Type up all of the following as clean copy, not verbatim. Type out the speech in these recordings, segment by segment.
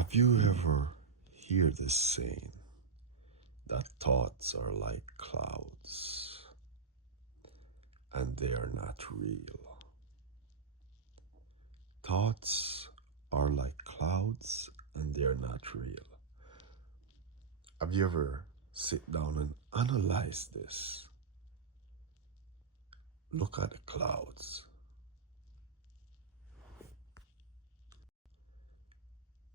Have you ever heard this saying that thoughts are like clouds and they are not real? Thoughts are like clouds and they are not real. Have you ever sit down and analyze this? Look at the clouds.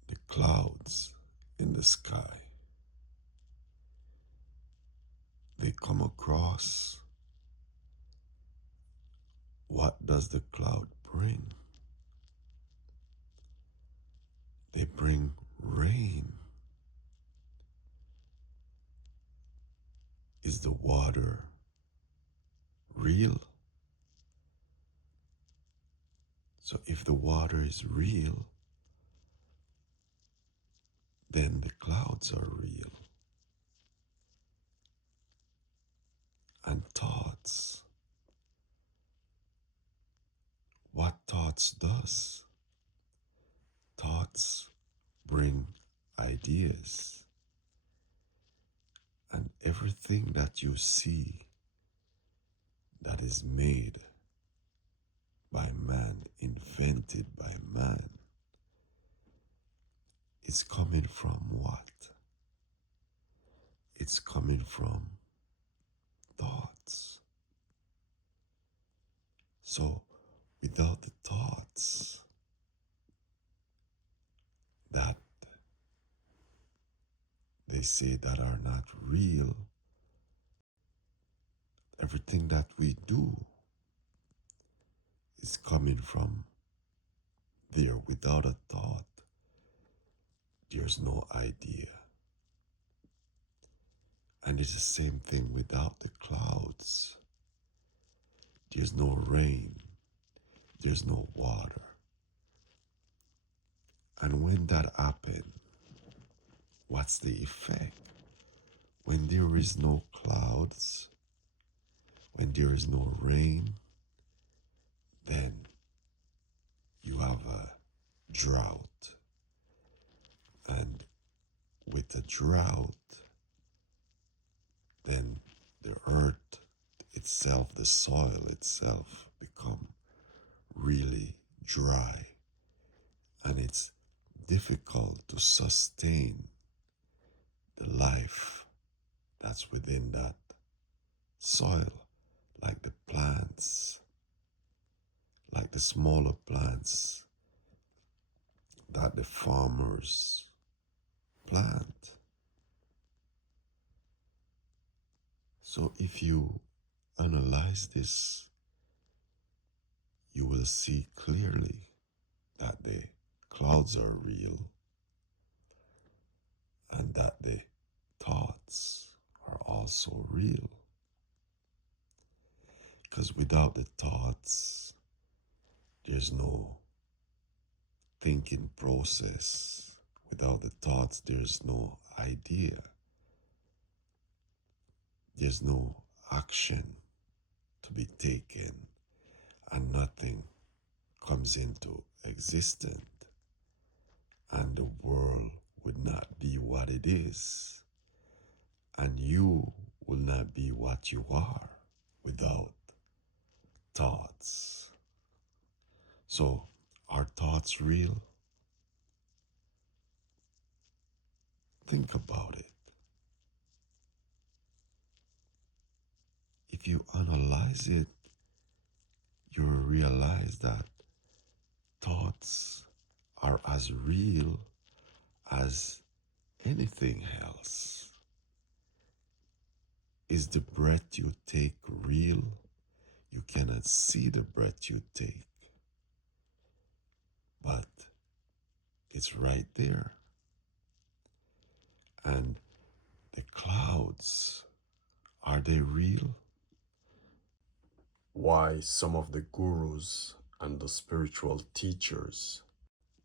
The clouds in the sky. They come across. What does the cloud bring? They bring rain. Is the water real? So if the water is real, then the clouds are real. And thoughts, what thoughts does? Thoughts bring ideas. And everything that you see that is made by man, invented by man, is coming from what? It's coming from thoughts. So without the thoughts that they say that are not real, everything that we do is coming from there. Without a thought, there's no idea. And it's the same thing without the clouds. There's no rain, there's no water. And when that happens, what's the effect? When there is no clouds, when there is no rain, then you have a drought. And with the drought, then the earth itself, the soil itself, become really dry. And it's difficult to sustain the life that's within that soil, like the plants, like the smaller plants that the farmers plant. So if you analyze this, you will see clearly that the clouds are real and that the thoughts are also real. Because without the thoughts, there's no thinking process. Without the thoughts, there's no idea. There's no action to be taken, and nothing comes into existence, and the world would not be what it is, and you will not be what you are without thoughts. So, are thoughts real? Think about it. If you analyze it, you will realize that thoughts are as real as anything else. Is the breath you take real? You cannot see the breath you take, but it's right there. And the clouds, are they real? Why some of the gurus and the spiritual teachers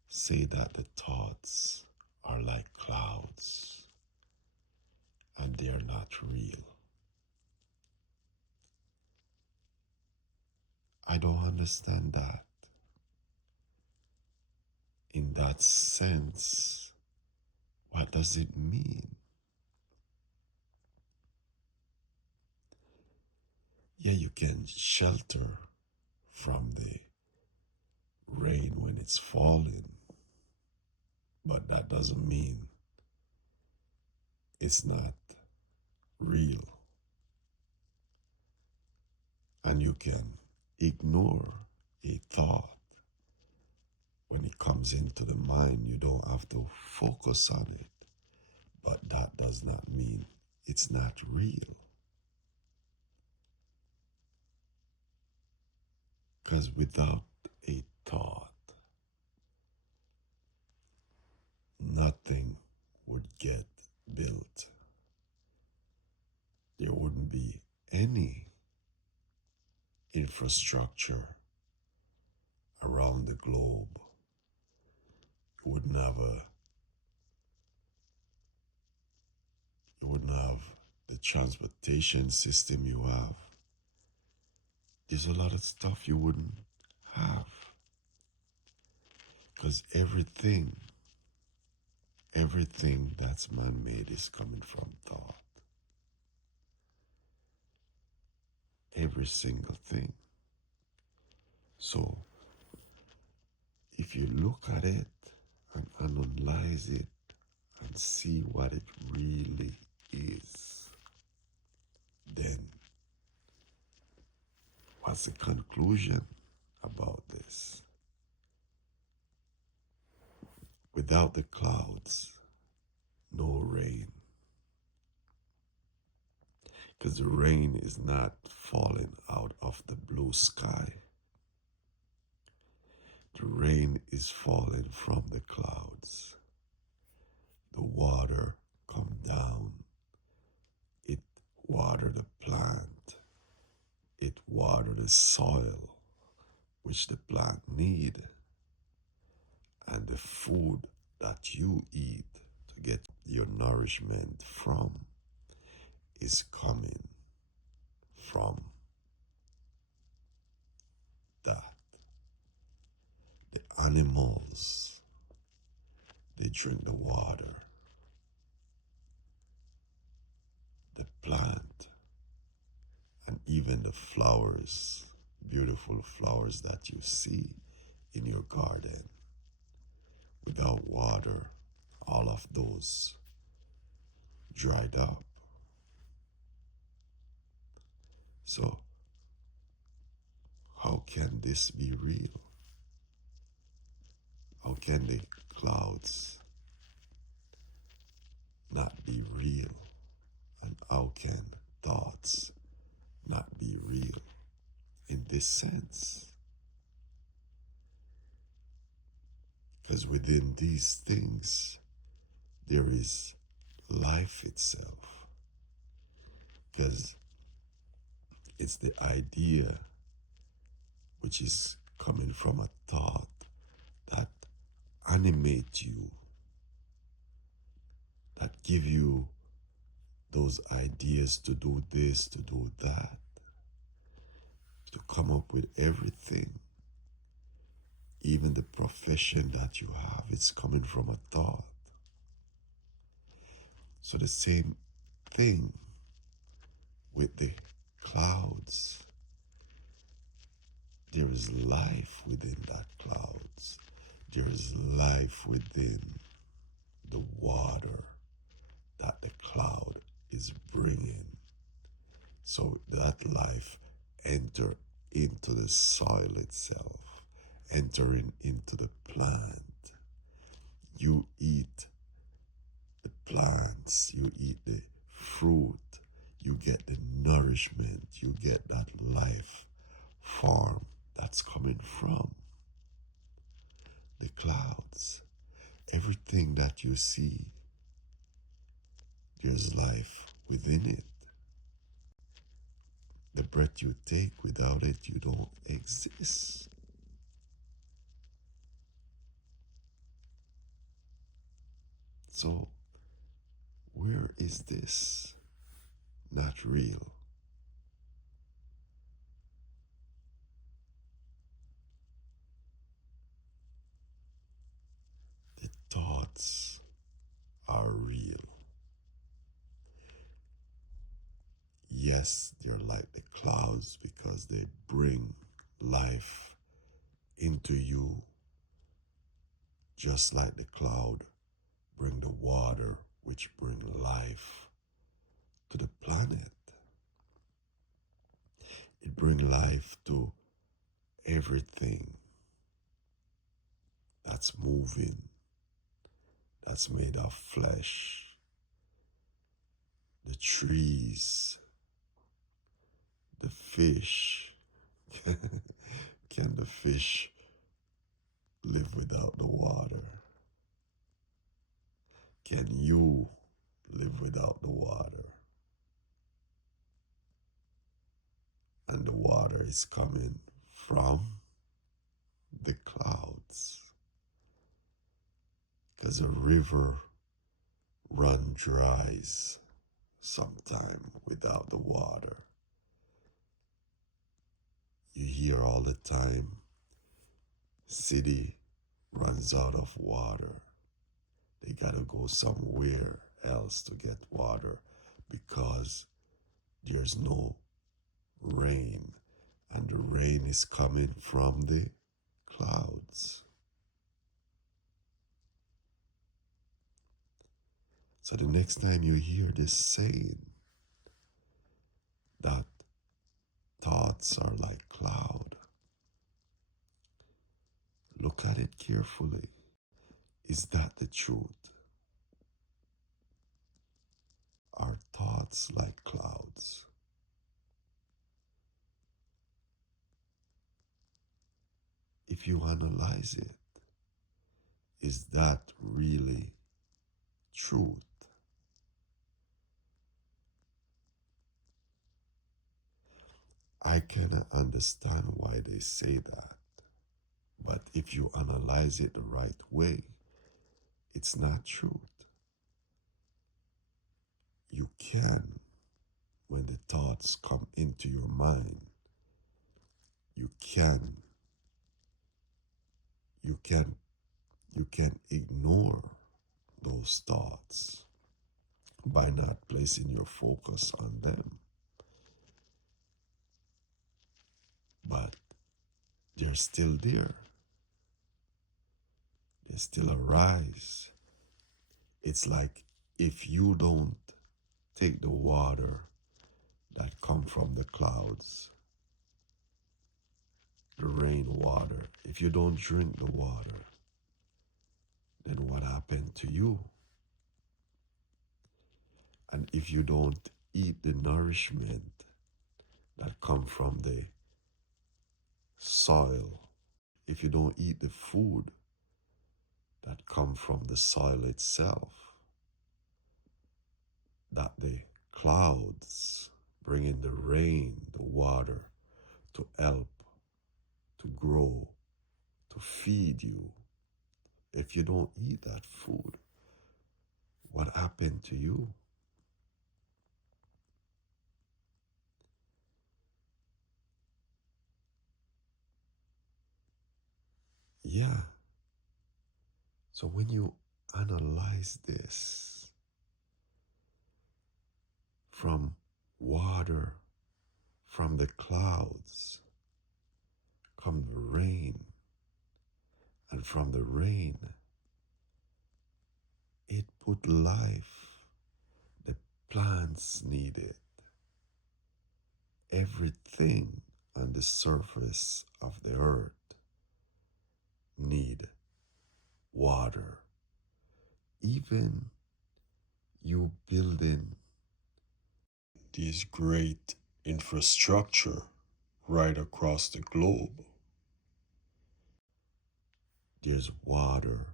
say that the thoughts are like clouds and they are not real. I don't understand that. In that sense, What does it mean? Yeah, you can shelter from the rain when it's falling, but that doesn't mean it's not real. And you can ignore a thought when it comes into the mind. You don't have to focus on it, but that does not mean it's not real. Because without a thought, nothing would get built. There wouldn't be any infrastructure around the globe. You wouldn't have the transportation system you have. There's a lot of stuff you wouldn't have. Because everything that's man-made is coming from thought. Every single thing. So if you look at it and analyze it and see what it really is, then what's the conclusion about this? Without the clouds, no rain. Because the rain is not falling out of the blue sky. The rain is falling from the clouds. The water come down. It water the plant. It water the soil, which the plant need. And the food that you eat to get your nourishment from is coming from that. The animals, they drink the water. The plant, and even the flowers, beautiful flowers that you see in your garden. Without water, all of those dried up. So, how can this be real? How can the clouds not be real? And how can thoughts not be real in this sense? Because within these things, there is life itself. Because it's the idea which is coming from a thought that animate you, that give you those ideas to do this, to do that, to come up with everything. Even the profession that you have, it's coming from a thought. So the same thing with the clouds. There is life within that clouds. There is life within the water that the cloud is bringing. So that life enter into the soil itself, entering into the plant. You eat the plants, you eat the fruit, you get the nourishment, you get that life form that's coming from the clouds. Everything that you see, there's life within it. The breath you take, without it, you don't exist. So, where is this not real? The thoughts are yes, they're like the clouds because they bring life into you, just like the cloud bring the water which bring life to the planet. It bring life to everything that's moving, that's made of flesh, the trees, the fish. Can the fish live without the water? Can you live without the water? And the water is coming from the clouds. Because a river run dries sometime without the water. You hear all the time, city runs out of water. They gotta go somewhere else to get water because there's no rain, and the rain is coming from the clouds. So the next time you hear this saying that thoughts are like cloud, look at it carefully. Is that the truth? Are thoughts like clouds? If you analyze it, is that really truth? I cannot understand why they say that. But if you analyze it the right way, it's not truth. You can, when the thoughts come into your mind, you can, you can, you can ignore those thoughts by not placing your focus on them. But they're still there. They still arise. It's like if you don't take the water that come from the clouds, the rainwater, if you don't drink the water, then what happened to you? And if you don't eat the nourishment that come from the soil, if you don't eat the food that come from the soil itself, that the clouds bring in the rain, the water to help, to grow, to feed you. If you don't eat that food, what happened to you? Yeah. So when you analyze this from water, from the clouds, come the rain, and from the rain, it put life. The plants need it. Everything on the surface of the earth need water. Even you building these great infrastructure right across the globe, there's water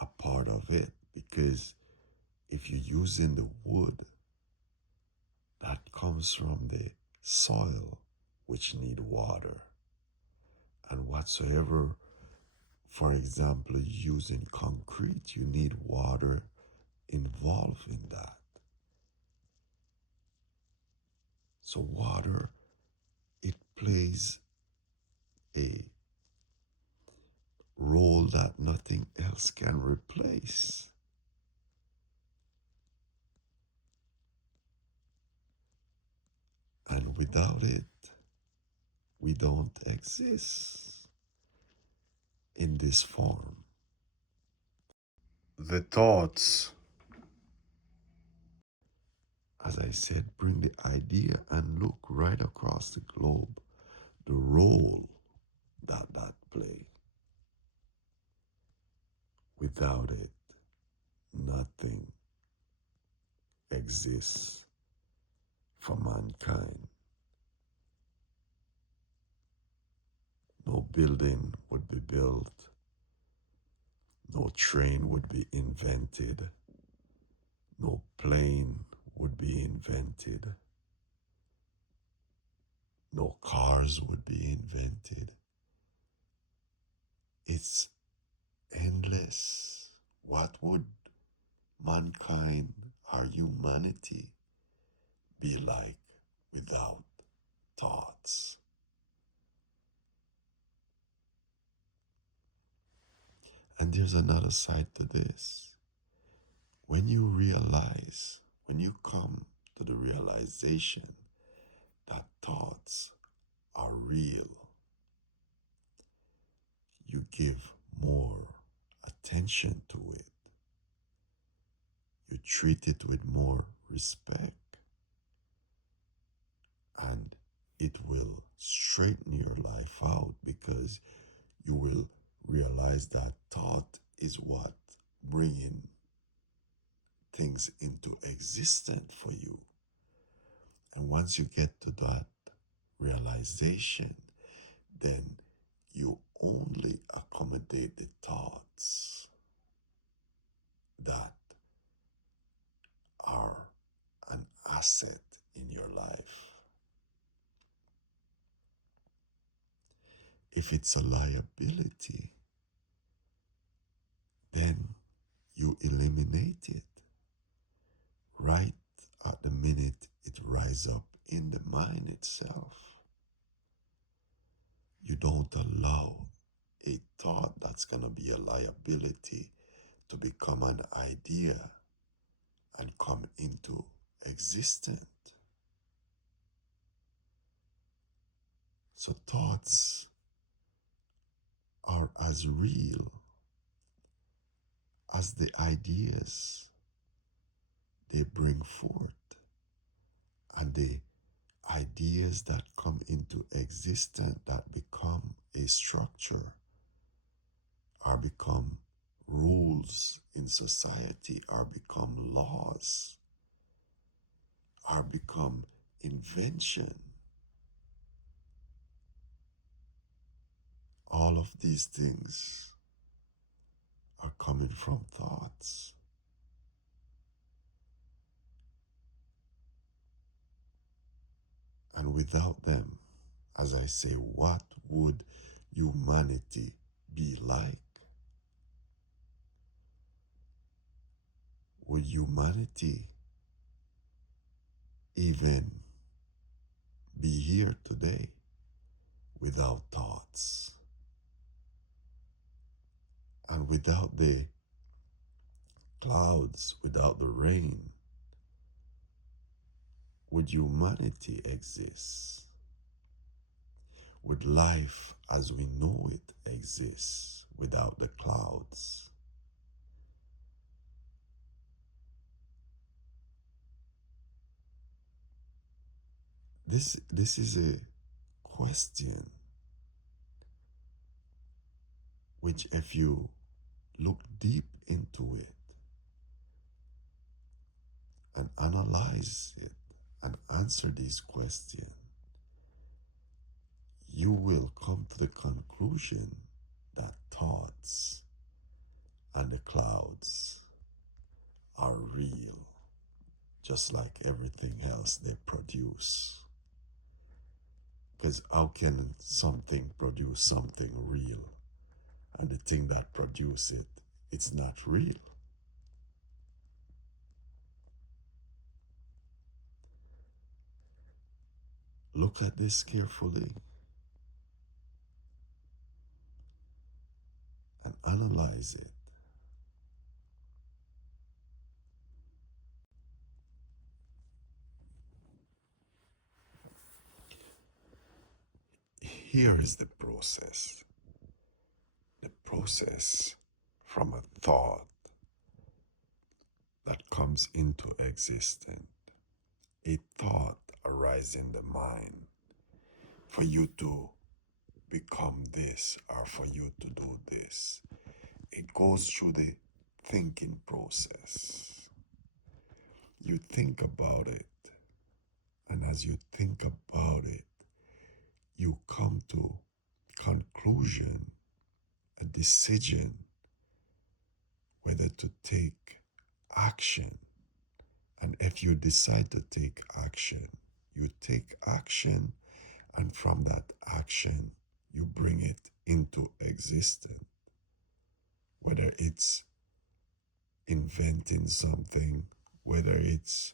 a part of it, because if you're using the wood that comes from the soil, which need water, and whatsoever, for example, using concrete, you need water involved in that. So water, it plays a role that nothing else can replace. And without it, we don't exist in this form. The thoughts, as I said, bring the idea and look right across the globe, the role that play. Without it, nothing exists for mankind. No building would be built, no train would be invented, no plane would be invented, no cars would be invented. It's endless. What would mankind, our humanity, be like without thoughts? And there's another side to this. When you realize, when you come to the realization that thoughts are real, you give more attention to it. You treat it with more respect, and it will straighten your life out because you will realize that thought is what bringing things into existence for you. And once you get to that realization, then you only accommodate the thoughts that are an asset in your life. If it's a liability, then you eliminate it right at the minute it rises up in the mind itself. You don't allow a thought that's going to be a liability to become an idea and come into existence. So thoughts are as real as the ideas they bring forth, and the ideas that come into existence that become a structure or become rules in society or become laws or become invention. All of these things are coming from thoughts. And without them, as I say, what would humanity be like? Would humanity even be here today without thoughts? And without the clouds, without the rain, would humanity exist? Would life as we know it exist without the clouds? This is a question which, if you look deep into it and analyze it and answer these questions, you will come to the conclusion that thoughts and the clouds are real, just like everything else they produce. Because how can something produce something real and the thing that produces it, it's not real? Look at this carefully and analyze it. here is the process. The process from a thought that comes into existence. A thought arises in the mind for you to become this or for you to do this. It goes through the thinking process. You think about it, and as you think about it, you come to conclusion, a decision whether to take action. And if you decide to take action, you take action, and from that action, you bring it into existence. Whether it's inventing something, whether it's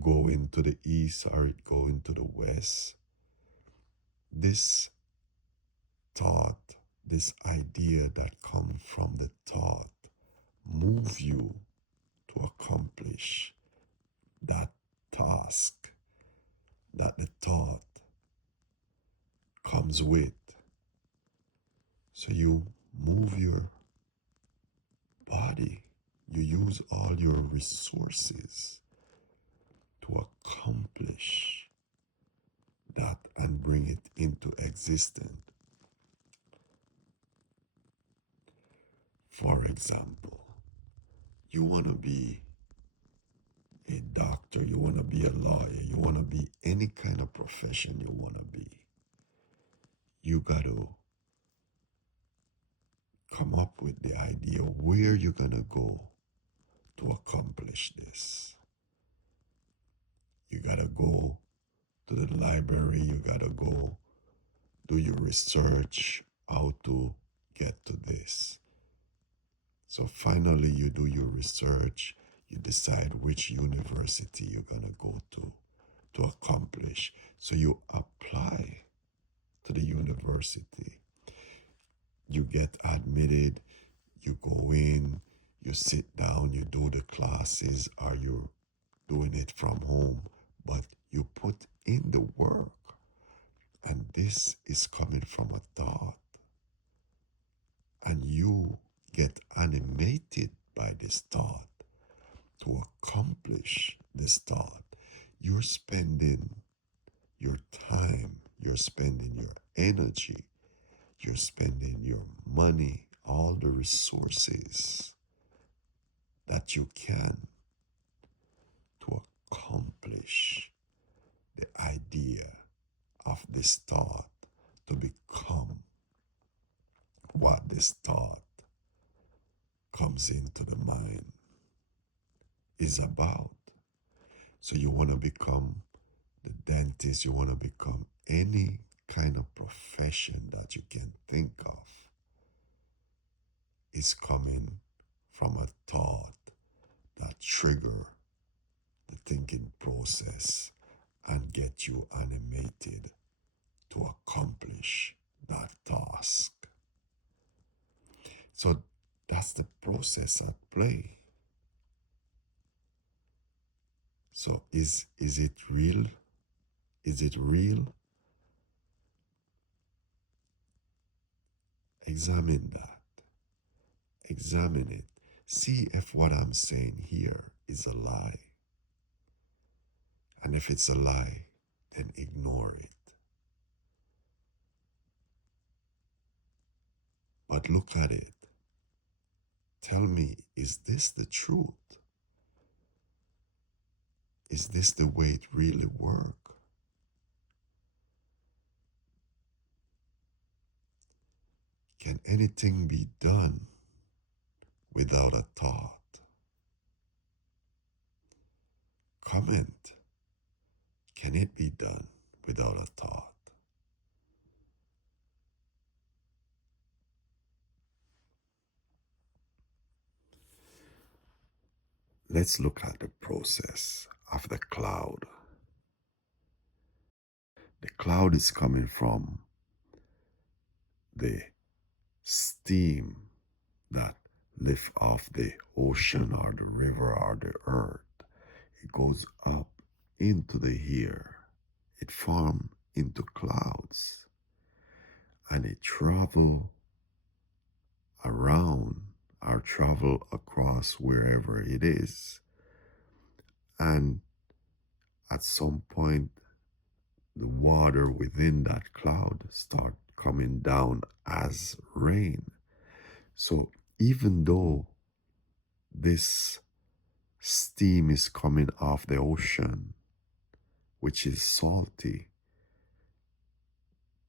going to the east or it going to the west, this thought, this idea that comes from the thought, move you to accomplish that task that the thought comes with. So you move your body, you use all your resources to accomplish that and bring it into existence. For example, you want to be a doctor, you want to be a lawyer, you want to be any kind of profession you want to be. You got to come up with the idea where you're going to go to accomplish this. You got to go to the library, you got to go do your research how to get to this. So finally you do your research, you decide which university you're going to go to accomplish. So you apply to the university. You get admitted, you go in, you sit down, you do the classes, or you're doing it from home, but you put in the work. And this is coming from a thought. And you get animated by this thought to accomplish this thought. You're spending your time, you're spending your energy, you're spending your money, all the resources that you can to accomplish the idea of this thought, to become what this thought comes into the mind is about. So you want to become the dentist, you want to become any kind of profession that you can think of is coming from a thought that trigger the thinking process and get you animated to accomplish that task. So that's the process at play. So is it real? Is it real? Examine that. Examine it. See if what I'm saying here is a lie. And if it's a lie, then ignore it. But look at it. Tell me, is this the truth? Is this the way it really works? Can anything be done without a thought? Comment. Can it be done without a thought? Let's look at the process of the cloud. The cloud is coming from the steam that lift off the ocean or the river or the earth. It goes up into the air. It forms into clouds. and it travel around or travel across wherever it is. And at some point, the water within that cloud start coming down as rain. So even though this steam is coming off the ocean, which is salty,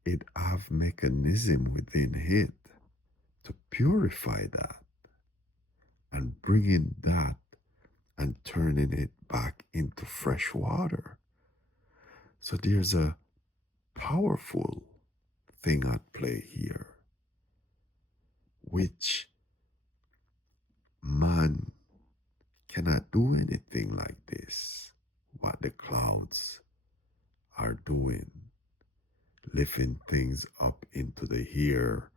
it have mechanism within it to purify that and bringing that and turning it back into fresh water. So there's a powerful thing at play here, which man cannot do anything like this. What the clouds are doing, lifting things up into the air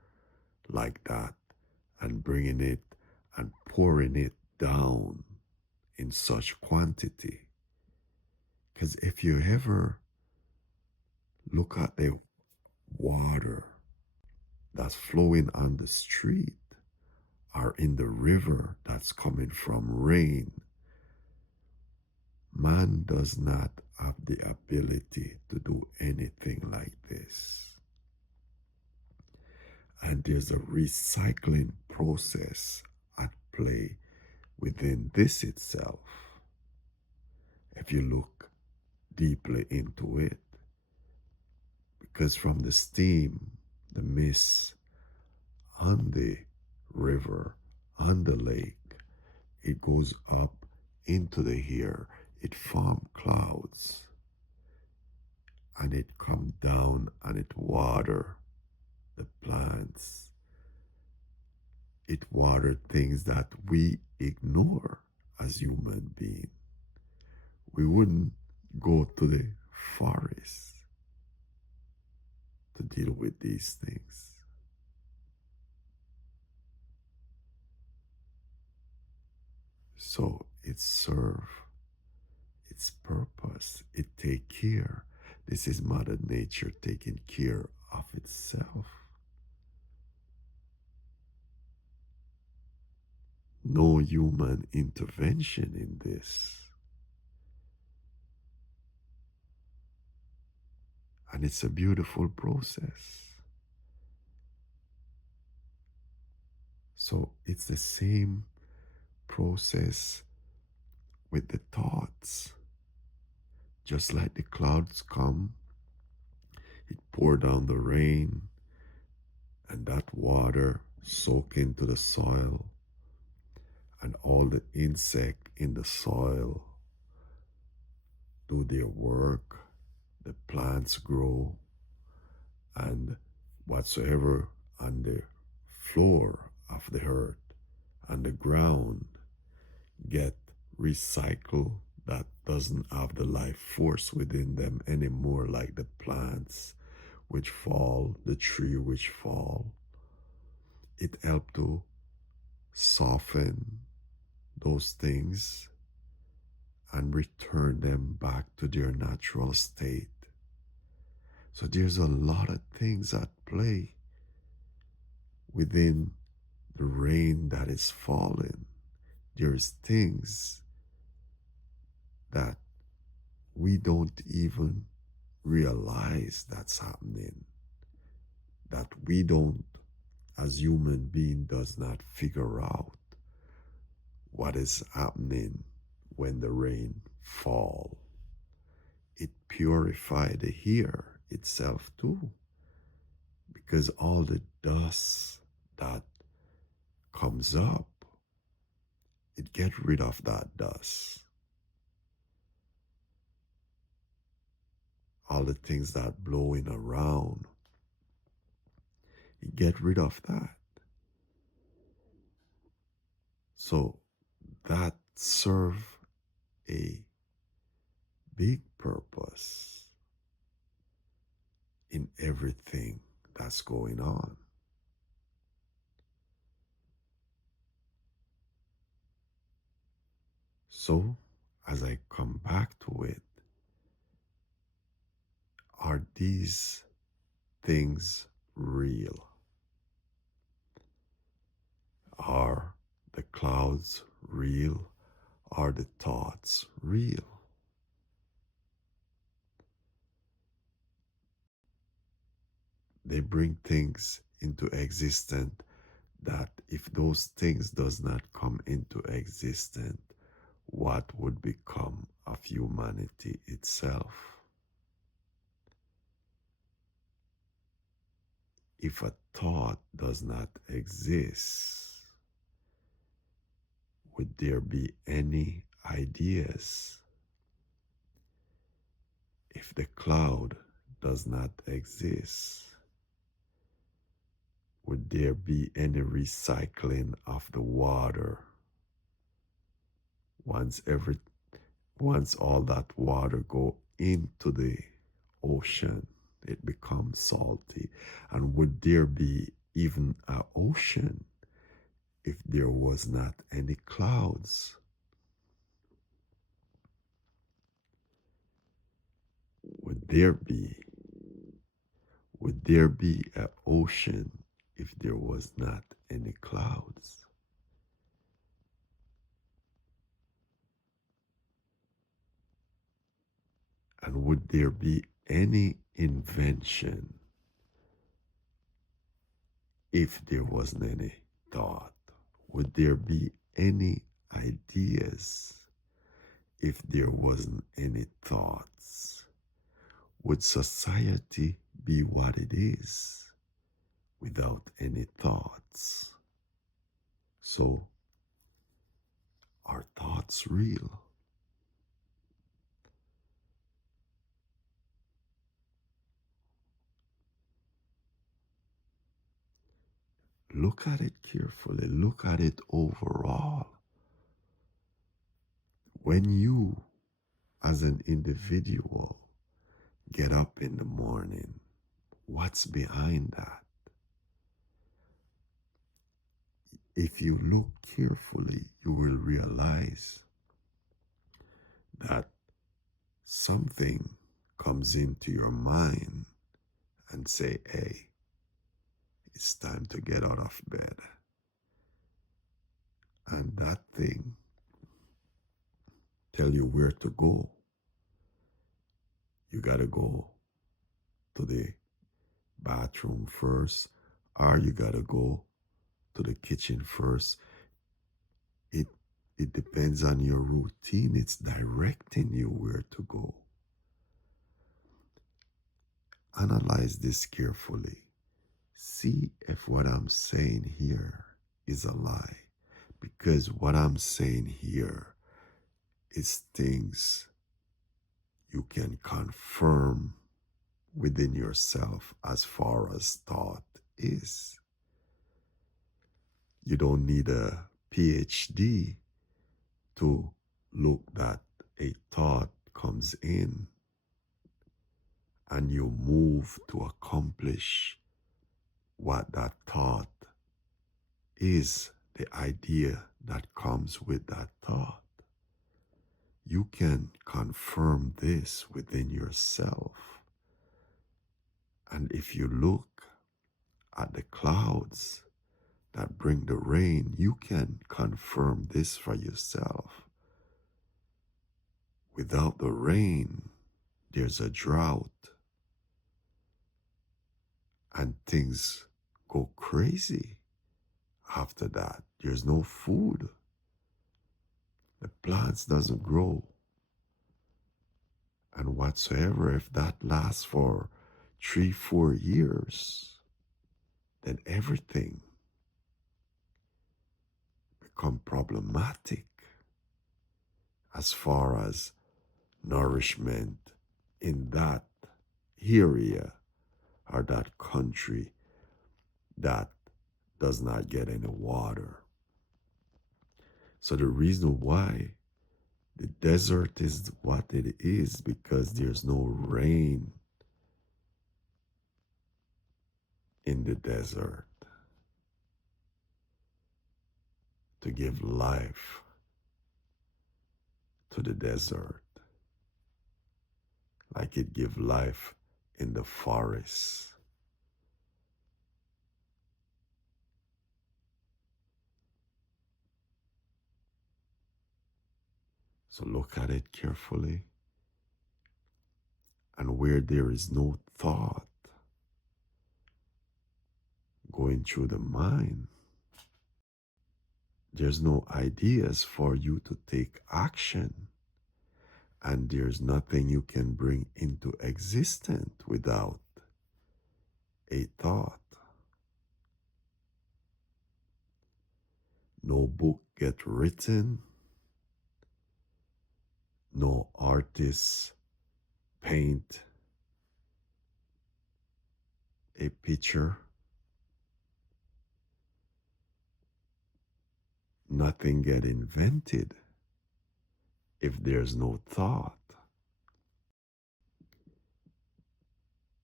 like that and bringing it and pouring it down in such quantity. Because if you ever look at the water that's flowing on the street or in the river that's coming from rain, man does not have the ability to do anything like this. And there's a recycling process at play within this itself. If you look deeply into it, because from the steam, the mist on the river, on the lake, it goes up into the air, it forms clouds, and it come down and it water the plants. It water things that we ignore as human beings. We wouldn't go to the forest to deal with these things. So it serve its purpose. It take care. This is Mother Nature taking care of itself. No human intervention in this. And it's a beautiful process. So it's the same process with the thoughts. Just like the clouds come, it pour down the rain, and that water soak into the soil, and all the insect in the soil do their work, the plants grow, and whatsoever on the floor of the earth and the ground get recycled, that doesn't have the life force within them anymore, like the plants which fall, the tree which fall. It helps to soften those things and return them back to their natural state. So there's a lot of things at play within the rain that is falling. There's things that we don't even realize that's happening, that we don't, as human being, does not figure out what is happening when the rain fall. It purify the air itself too, because all the dust that comes up, it get rid of that dust. All the things that blowing around, it get rid of that. So that serve a big purpose in everything that's going on. So as I come back to it, are these things real? Are the clouds real? Are the thoughts real? They bring things into existence that if those things does not come into existence, what would become of humanity itself? If a thought does not exist, would there be any ideas? If the cloud does not exist, would there be any recycling of the water? Once every once all that water go into the ocean, it becomes salty. And would there be even an ocean if there was not any clouds? Would there be would there be an ocean if there was not any clouds? And would there be any invention if there wasn't any thought? Would there be any ideas if there wasn't any thoughts? Would society be what it is without any thoughts? So, are thoughts real? Look at it carefully, look at it overall. When you, as an individual, get up in the morning, what's behind that? If you look carefully, you will realize that something comes into your mind and say, hey, it's time to get out of bed. And that thing tell you where to go. You gotta go to the bathroom first, or you gotta go to the kitchen first. It it depends on your routine. It's directing you where to go. Analyze this carefully. See if what I'm saying here is a lie. Because what I'm saying here is things you can confirm within yourself as far as thought is. You don't need a PhD to look that a thought comes in and you move to accomplish what that thought is, the idea that comes with that thought. You can confirm this within yourself. And if you look at the clouds that bring the rain, you can confirm this for yourself. Without the rain, there's a drought and things go crazy. After that, there's no food. The plants doesn't grow. And whatsoever, if that lasts for 3, 4 years, then everything become problematic as far as nourishment in that area or that country that does not get any water. So the reason why the desert is what it is because there's no rain in the desert to give life to the desert like it give life in the forest. So look at it carefully. And where there is no thought going through the mind, there's no ideas for you to take action. And there's nothing you can bring into existence without a thought. No book get written, no artist paint a picture, nothing get invented if there's no thought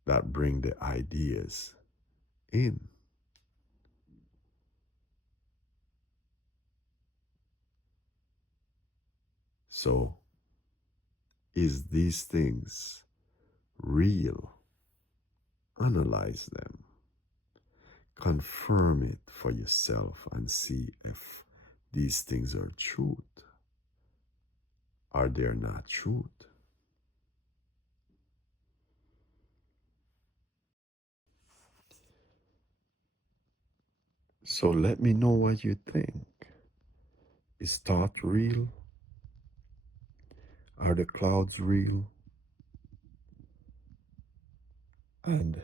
that bring the ideas in. So is these things real? Analyze them. Confirm it for yourself and see if these things are truth. Are they not truth? So let me know what you think. Is thought real? Are the clouds real? And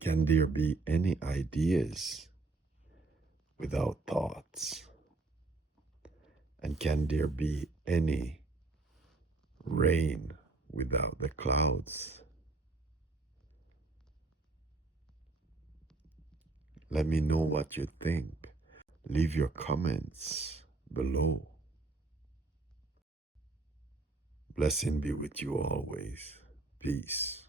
can there be any ideas without thoughts? And can there be any rain without the clouds? Let me know what you think. Leave your comments below. Blessing be with you always. Peace.